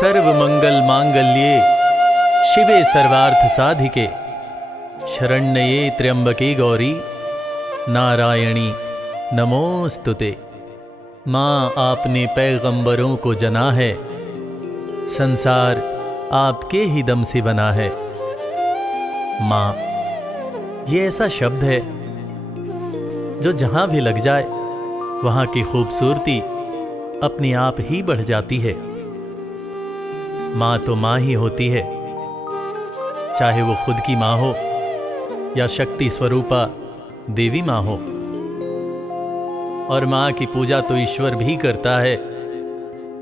सर्वमंगल मांगल्ये शिवे सर्वार्थ साधिके शरण्ये त्र्यंबके गौरी नारायणी नमोस्तुते। माँ, आपने पैगंबरों को जना है, संसार आपके ही दम से बना है। माँ, ये ऐसा शब्द है जो जहां भी लग जाए वहां की खूबसूरती अपने आप ही बढ़ जाती है। माँ तो माँ ही होती है, चाहे वो खुद की माँ हो या शक्ति स्वरूपा देवी माँ हो। और माँ की पूजा तो ईश्वर भी करता है,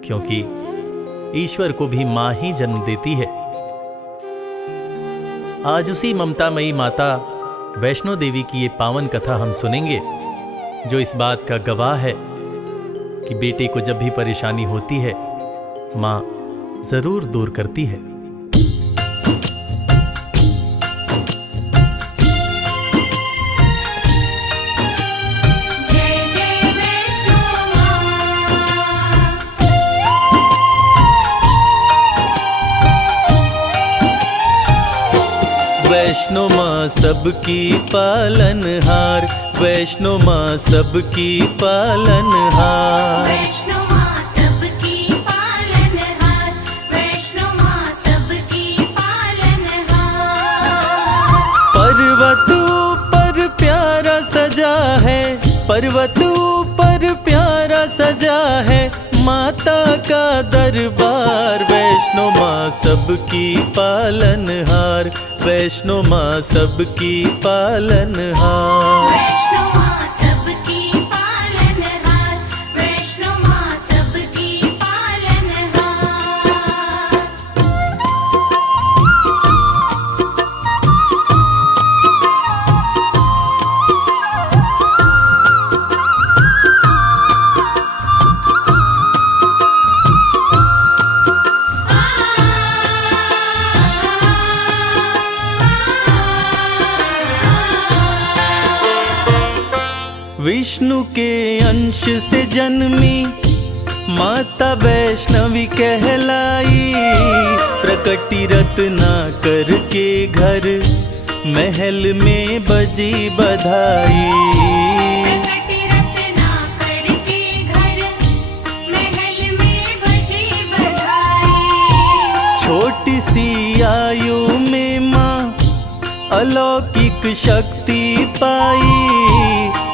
क्योंकि ईश्वर को भी माँ ही जन्म देती है। आज उसी ममतामयी माता वैष्णो देवी की ये पावन कथा हम सुनेंगे, जो इस बात का गवाह है कि बेटे को जब भी परेशानी होती है माँ जरूर दूर करती है। वैष्णो माँ सबकी पालनहार, वैष्णो माँ सबकी पालनहार। वैष्णो माँ सबकी पालनहार, वैष्णो माँ सबकी पालनहार। पर्वत ऊपर प्यारा सजा है, पर्वत ऊपर प्यारा सजा है माता का दरबार। वैष्णो माँ सबकी पालनहार, वैष्णो माँ सबकी पालनहार। वैष्णो माँ सबकी पालनहार, वैष्णो माँ सबकी पालनहार। विष्णु के अंश से जन्मी माता वैष्णवी कहलाई। प्रकटी रत्नाकर के घर महल में बजी बधाई। प्रकटी रत्नाकर के घर महल में बजी बधाई। छोटी सी आयु में माँ अलौकिक शक्ति पाई।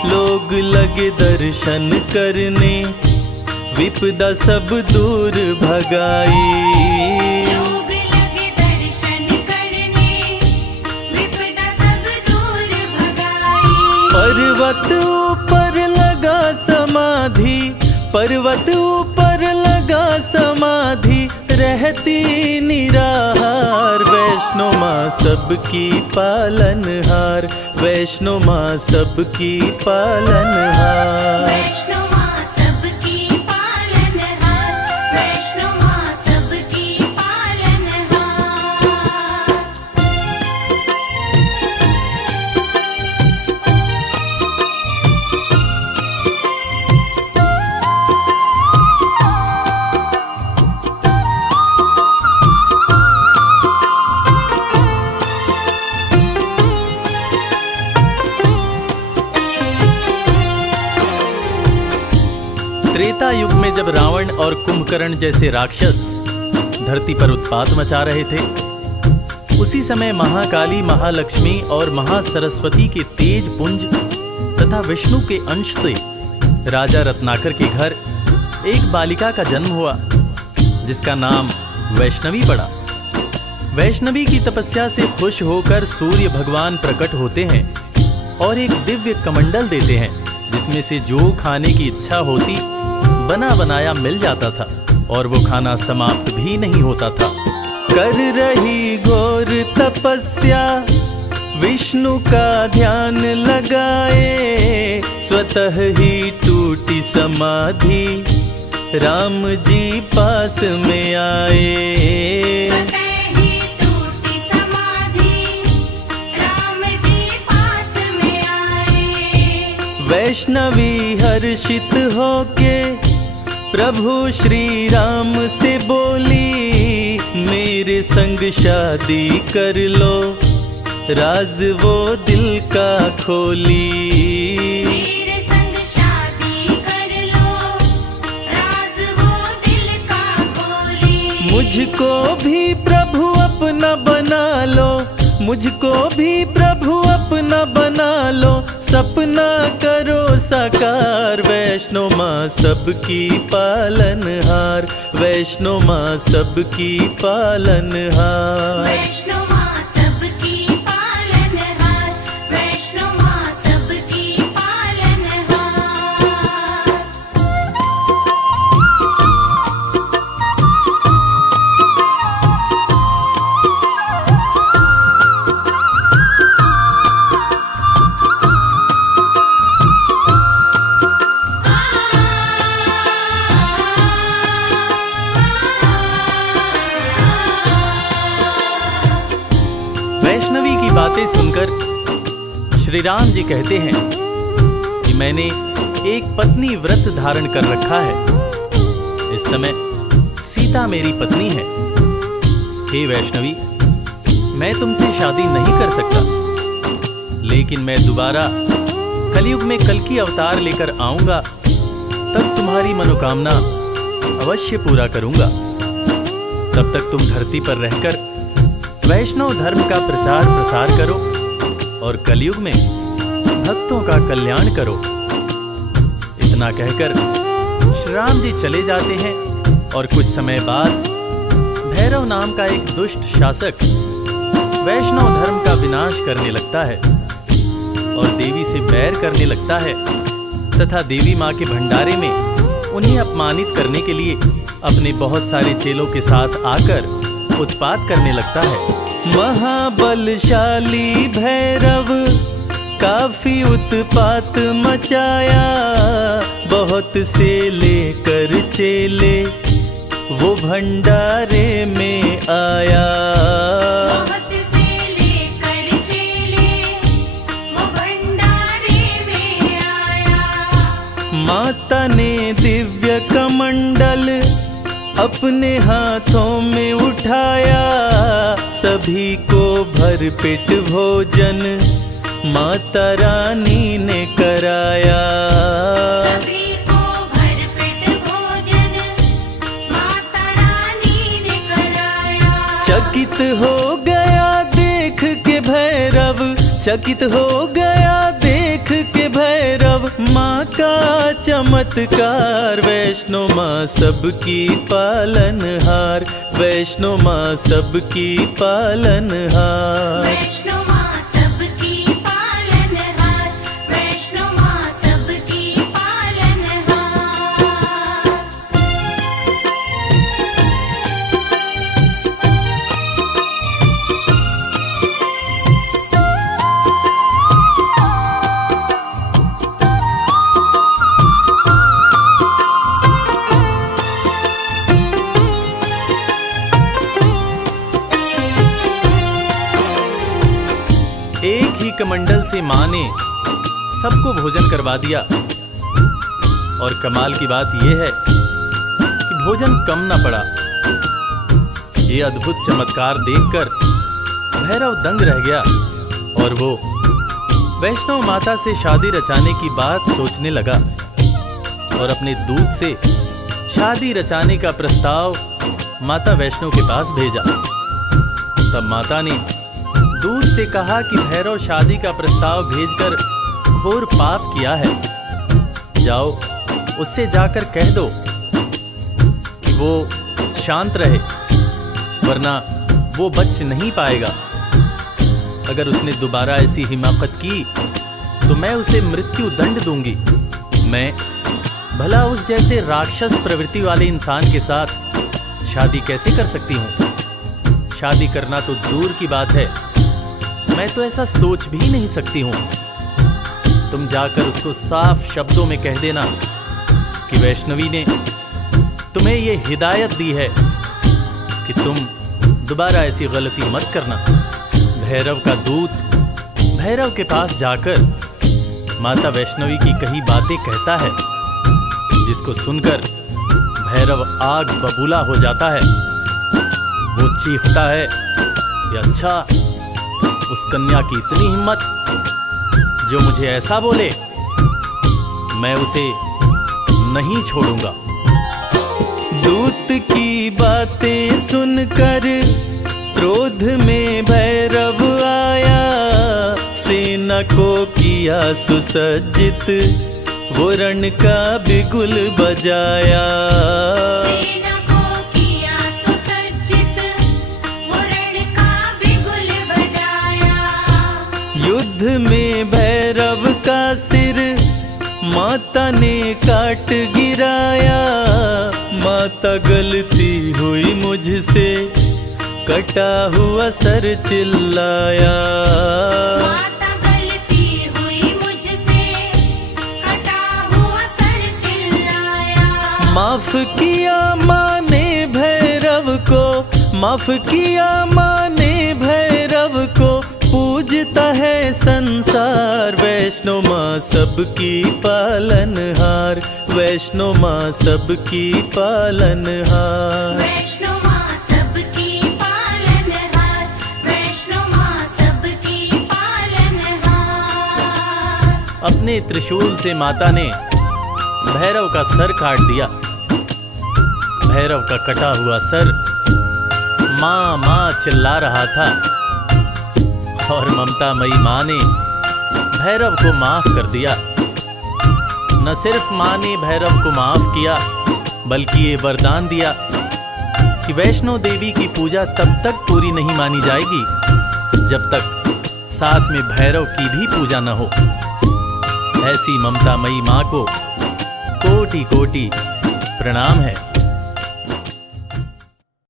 लोग लगे दर्शन करने, विपदा सब दूर भगाई। लोग लगे दर्शन करने, विपदा सब दूर भगाई। पर्वत ऊपर लगा समाधि, पर्वत ऊपर लगा समाधि रहती निराहार। वैष्णो माँ सबकी पालनहार, वैष्णो माँ सबकी पालनहार। वैष्णो माँ सबकी पालनहार, वैष्णो माँ सबकी पालनहार। त्रेता युग में जब रावण और कुंभकर्ण जैसे राक्षस धरती पर उत्पात मचा रहे थे, उसी समय महाकाली, महालक्ष्मी और महासरस्वती के तेज पुंज तथा विष्णु के अंश से राजा रत्नाकर के घर एक बालिका का जन्म हुआ, जिसका नाम वैष्णवी पड़ा। वैष्णवी की तपस्या से खुश होकर सूर्य भगवान प्रकट होते हैं और एक दिव्य कमंडल देते हैं, जिसमें से जो खाने की इच्छा होती बना बनाया मिल जाता था और वो खाना समाप्त भी नहीं होता था। कर रही घोर तपस्या विष्णु का ध्यान लगाए, स्वतः ही टूटी समाधि राम जी पास में आए। स्वतः ही टूटी समाधि राम जी पास में आए। वैष्णवी हर्षित होके प्रभु श्री राम से बोली, मेरे संग शादी कर लो, राज वो दिल का खोली। मेरे संग शादी कर लो, राज वो दिल का खोली। मुझको भी प्रभु अपना बना लो, मुझको भी प्रभु अपना बना लो, सपना करो साकार। वैष्णो माँ सबकी पालनहार, वैष्णो माँ सबकी पालनहार। वैष्णो माँ सबकी पालनहार, वैष्णो माँ सबकी पालनहार। वैष्णवी की बातें सुनकर श्री राम जी कहते हैं कि मैंने एक पत्नी व्रत धारण कर रखा है। इस समय सीता मेरी पत्नी है। हे वैष्णवी, मैं तुमसे शादी नहीं कर सकता, लेकिन मैं दोबारा कलयुग में कल्कि अवतार लेकर आऊंगा, तब तुम्हारी मनोकामना अवश्य पूरा करूंगा। तब तक तुम धरती पर रहकर वैष्णव धर्म का प्रचार प्रसार करो और कलयुग में भक्तों का कल्याण करो। इतना कहकर श्री राम जी चले जाते हैं और कुछ समय बाद भैरव नाम का एक दुष्ट शासक वैष्णव धर्म का विनाश करने लगता है और देवी से बैर करने लगता है तथा देवी माँ के भंडारे में उन्हें अपमानित करने के लिए अपने बहुत सारे चेलों के साथ आकर उत्पात करने लगता है। महाबलशाली भैरव काफी उत्पात मचाया, बहुत से लेकर चेले वो भंडारे में आया। बहुत से लेकर चेले वो भंडारे में आया। माता ने दिव्य कमंडल अपने हाथों में उठाया, सभी को भरपेट भोजन माता रानी ने कराया। सभी को भरपेट भोजन माता रानी ने कराया। चकित हो गया देख के भैरव, चकित हो गया देख के भैरव माँ का चमत्कार। वैष्णो माँ सबकी पालनहार, वैष्णो माँ सबकी पालनहार। वैष्णो माँ सबकी पालनहार, वैष्णो माँ सबकी पालनहार। एक ही कमंडल से माँ ने सबको भोजन करवा दिया और कमाल की बात यह है कि भोजन कम न पड़ा। ये अद्भुत चमत्कार देखकर भैरव दंग रह गया और वो वैष्णव माता से शादी रचाने की बात सोचने लगा और अपने दूत से शादी रचाने का प्रस्ताव माता वैष्णव के पास भेजा। तब माता ने दूत से कहा कि भैरव शादी का प्रस्ताव भेजकर घोर पाप किया है। जाओ उससे जाकर कह दो कि वो शांत रहे, वरना वो बच नहीं पाएगा। अगर उसने दोबारा ऐसी हिमाकत की तो मैं उसे मृत्यु दंड दूंगी। मैं भला उस जैसे राक्षस प्रवृत्ति वाले इंसान के साथ शादी कैसे कर सकती हूँ? शादी करना तो दूर की बात है, मैं तो ऐसा सोच भी नहीं सकती हूँ। तुम जाकर उसको साफ शब्दों में कह देना कि वैष्णवी ने तुम्हें ये हिदायत दी है कि तुम दोबारा ऐसी गलती मत करना। भैरव का दूत भैरव के पास जाकर माता वैष्णवी की कही बातें कहता है, जिसको सुनकर भैरव आग बबूला हो जाता है वो चीखता है कि अच्छा, उस कन्या की इतनी हिम्मत जो मुझे ऐसा बोले, मैं उसे नहीं छोड़ूंगा। दूत की बातें सुनकर क्रोध में भैरव आया, सेना को किया सुसज्जित, वो रण का बिगुल बजाया। सेना को किया सुसज्जित, वो रण का बिगुल बजाया। युद्ध में भैरव का सिर माता ने काट गिराया, माता गलती हुई मुझसे, कटा हुआ सर चिल्लाया। माता गलती हुई मुझसे, कटा हुआ सर चिल्लाया। माफ किया माँ ने भैरव को, माफ किया माँ ने भैरव को, पूजता है संसार। वैष्णो माँ सबकी पालनहार, वैष्णो माँ सबकी पालनहार। वैष्णो माँ सबकी पालनहार, वैष्णो माँ सबकी पालनहार। अपने त्रिशूल से माता ने भैरव का सर काट दिया। भैरव का कटा हुआ सर माँ माँ चिल्ला रहा था, और ममतामयी माँ ने भैरव को माफ कर दिया। न सिर्फ माँ ने भैरव को माफ किया, बल्कि ये वरदान दिया कि वैष्णो देवी की पूजा तब तक पूरी नहीं मानी जाएगी जब तक साथ में भैरव की भी पूजा न हो। ऐसी ममतामयी माँ को कोटि कोटि प्रणाम है।